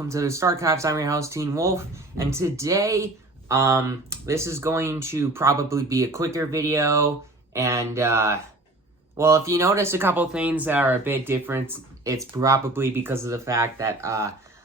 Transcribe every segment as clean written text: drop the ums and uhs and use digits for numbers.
welcome to the Starcaps. I'm your host, Teen Wolf, and today, this is going to probably be a quicker video, and, well, if you notice a couple things that are a bit different, it's probably because of the fact that,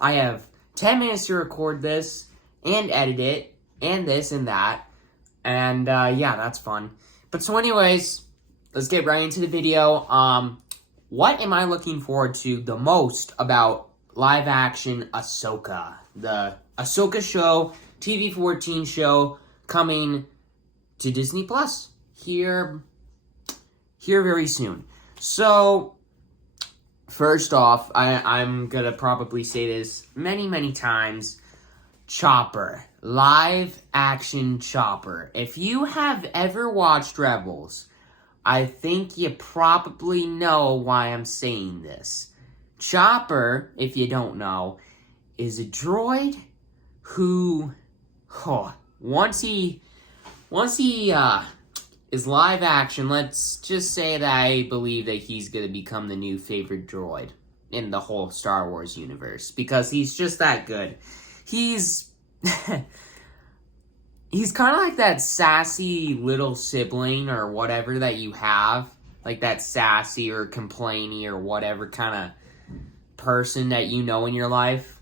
I have 10 minutes to record this, and edit it, and this and that, and, yeah, that's fun. But so anyways, let's get right into the video. What am I looking forward to the most about live-action Ahsoka? The Ahsoka show, TV 14 show, coming to Disney Plus here very soon. So, first off, I'm gonna probably say this many times. Chopper. Live-action Chopper. If you have ever watched Rebels, I think you probably know why I'm saying this. Chopper, if you don't know, is a droid who, once he is live action, let's just say that I believe that he's going to become the new favorite droid in the whole Star Wars universe, because he's just that good. He's he's kind of like that sassy little sibling or whatever that you have. Like that sassy or complainy or whatever kind of person that you know in your life.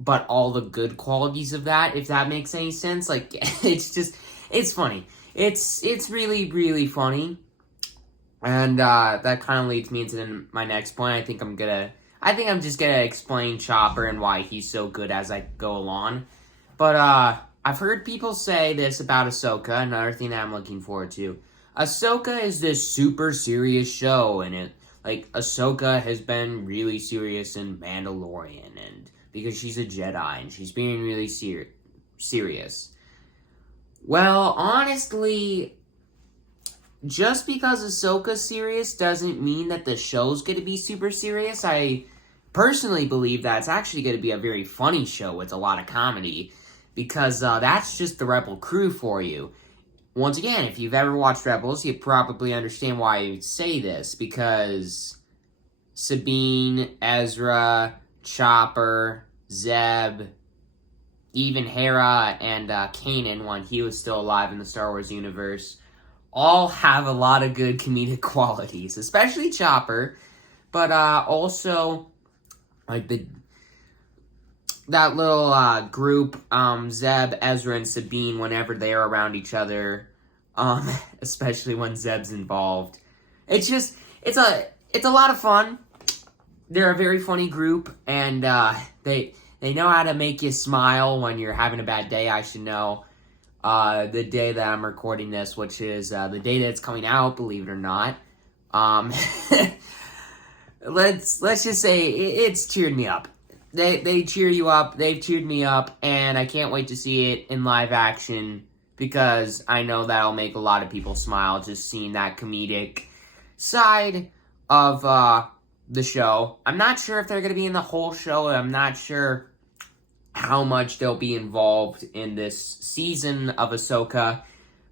But all the good qualities of that, if that makes any sense. Like, it's funny. It's really funny. And that kind of leads me into my next point. I think I'm just gonna explain Chopper and why he's so good as I go along. But, I've heard people say this about Ahsoka, another thing that I'm looking forward to. Ahsoka is this super serious show, and Ahsoka has been really serious in Mandalorian, and because she's a Jedi, and she's being really serious. Well, honestly, just because Ahsoka's serious doesn't mean that the show's gonna be super serious. I personally believe that it's actually gonna be a very funny show with a lot of comedy, because that's just the Rebel crew for you. Once again, if you've ever watched Rebels, you probably understand why I say this, because Sabine, Ezra, Chopper, Zeb, even Hera and Kanan, when he was still alive in the Star Wars universe, all have a lot of good comedic qualities, especially Chopper, but also like that little group, Zeb, Ezra, and Sabine, whenever they're around each other, especially when Zeb's involved. It's a lot of fun. They're a very funny group, and they know how to make you smile when you're having a bad day. I should know the day that I'm recording this, which is the day that it's coming out, believe it or not. Let's just say it's cheered me up. They cheer you up, they've cheered me up, and I can't wait to see it in live action, because I know that'll make a lot of people smile, just seeing that comedic side of the show. I'm not sure if they're going to be in the whole show. I'm not sure how much they'll be involved in this season of Ahsoka,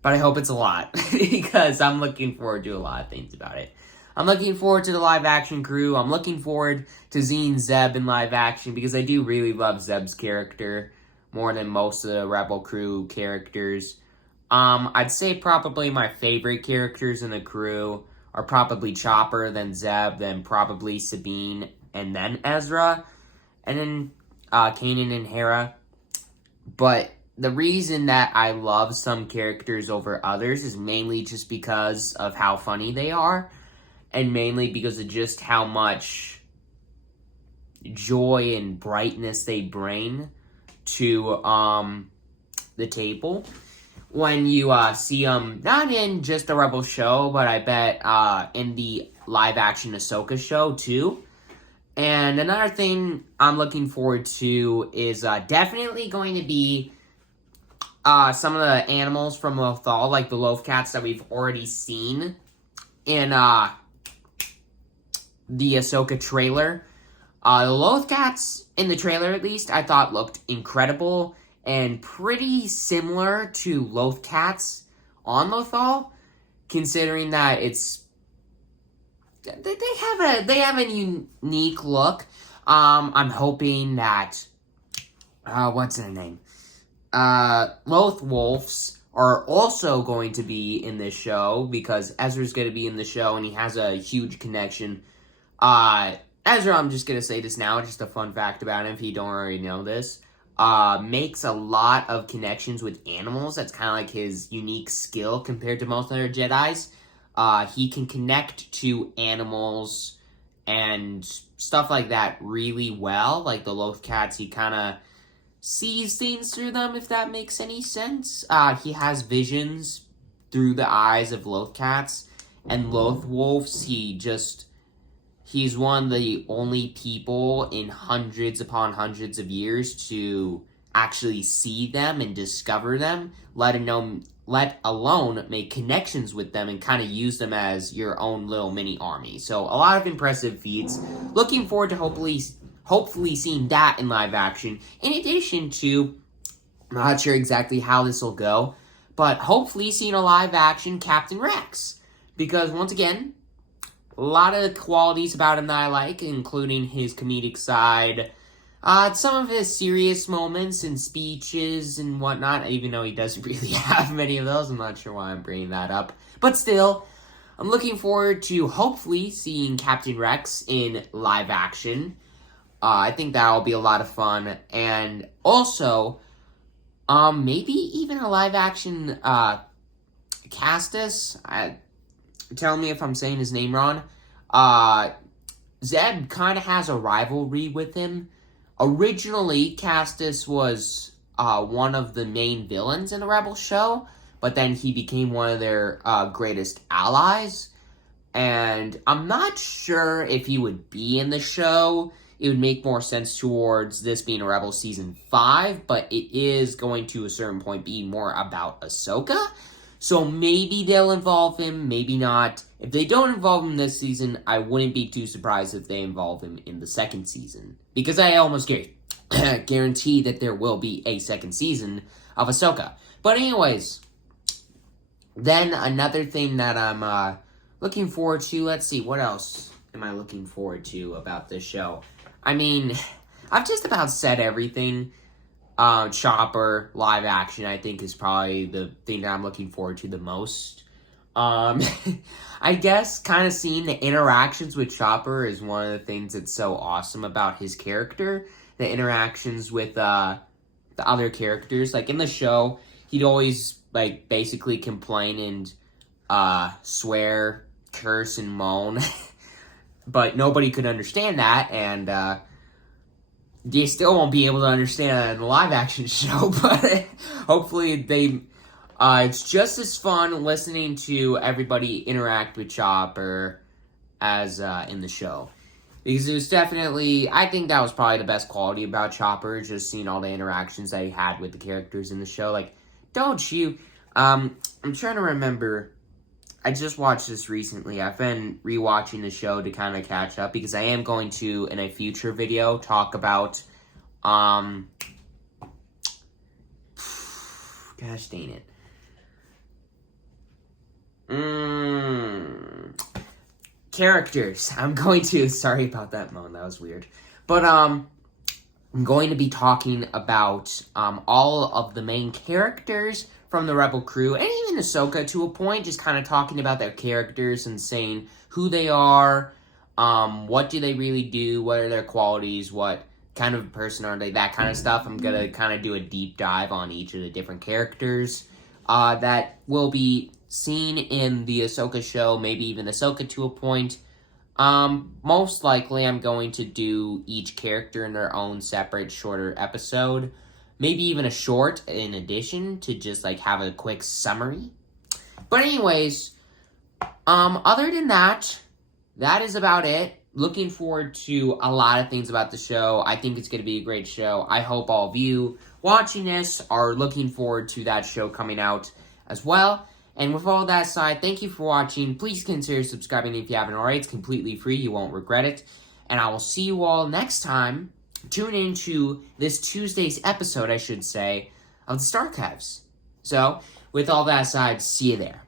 but I hope it's a lot, because I'm looking forward to a lot of things about it. I'm looking forward to the live-action crew. I'm looking forward to seeing Zeb in live-action, because I do really love Zeb's character more than most of the Rebel crew characters. I'd say probably my favorite characters in the crew are probably Chopper, then Zeb, then probably Sabine, and then Ezra, and then Kanan and Hera. But the reason that I love some characters over others is mainly just because of how funny they are, and mainly because of just how much joy and brightness they bring to the table. When you see them, not in just the Rebel show, but I bet in the live-action Ahsoka show, too. And another thing I'm looking forward to is definitely going to be some of the animals from Lothal, like the Lothcats that we've already seen in the Ahsoka trailer. The Lothcats, in the trailer at least, I thought looked incredible and pretty similar to Lothcats on Lothal, considering that they have a unique look. I'm hoping that, what's their name? Loth Wolves are also going to be in this show, because Ezra's going to be in the show, and he has a huge connection. Ezra, I'm just going to say this now, just a fun fact about him, if you don't already know this, makes a lot of connections with animals. That's kind of like his unique skill compared to most other Jedis. He can connect to animals and stuff like that really well. Like the Loth Cats, he kind of sees things through them, if that makes any sense. He has visions through the eyes of Loth Cats. And Loth Wolves, he's one of the only people in hundreds upon hundreds of years to actually see them and discover them, let alone make connections with them and kind of use them as your own little mini army. So a lot of impressive feats. Looking forward to hopefully seeing that in live action. In addition to, I'm not sure exactly how this will go, but hopefully seeing a live action Captain Rex. Because once again, a lot of qualities about him that I like, including his comedic side, some of his serious moments and speeches and whatnot, even though he doesn't really have many of those. I'm not sure why I'm bringing that up. But still, I'm looking forward to hopefully seeing Captain Rex in live action. I think that'll be a lot of fun. And also, maybe even a live action Castus. Tell me if I'm saying his name wrong. Zeb kind of has a rivalry with him. Originally, Castus was one of the main villains in the Rebel show, but then he became one of their greatest allies. And I'm not sure if he would be in the show. It would make more sense towards this being a Rebel Season 5, but it is going to, a certain point, be more about Ahsoka. So maybe they'll involve him, maybe not. If they don't involve him this season, I wouldn't be too surprised if they involve him in the second season. Because I almost guarantee that there will be a second season of Ahsoka. But anyways, then another thing that I'm looking forward to, let's see, what else am I looking forward to about this show? I mean, I've just about said everything. Chopper, live action, I think is probably the thing that I'm looking forward to the most. I guess kind of seeing the interactions with Chopper is one of the things that's so awesome about his character. The interactions with the other characters. Like in the show, he'd always like basically complain and swear, curse, and moan. But nobody could understand that, and you still won't be able to understand that in the live-action show, but hopefully it's just as fun listening to everybody interact with Chopper as in the show. Because it was definitely, I think that was probably the best quality about Chopper, just seeing all the interactions that he had with the characters in the show. Like, don't you, I'm trying to remember, I just watched this recently. I've been rewatching the show to kind of catch up, because I am going to, in a future video, talk about, gosh dang it. Characters. I'm going to, sorry about that moan, that was weird. But, I'm going to be talking about, all of the main characters from the Rebel crew, and even Ahsoka to a point, just kind of talking about their characters and saying who they are, what do they really do, what are their qualities, what kind of person are they, that kind of stuff. I'm going to kind of do a deep dive on each of the different characters that will be seen in the Ahsoka show, maybe even Ahsoka to a point. Most likely I'm going to do each character in their own separate, shorter episode. Maybe even a short in addition to just, like, have a quick summary. But anyways, other than that, that is about it. Looking forward to a lot of things about the show. I think it's going to be a great show. I hope all of you watching this are looking forward to that show coming out as well. And with all that aside, thank you for watching. Please consider subscribing if you haven't already. It's completely free. You won't regret it. And I will see you all next time. Tune into this Tuesday's episode, I should say, of the Starchives. So, with all that aside, see you there.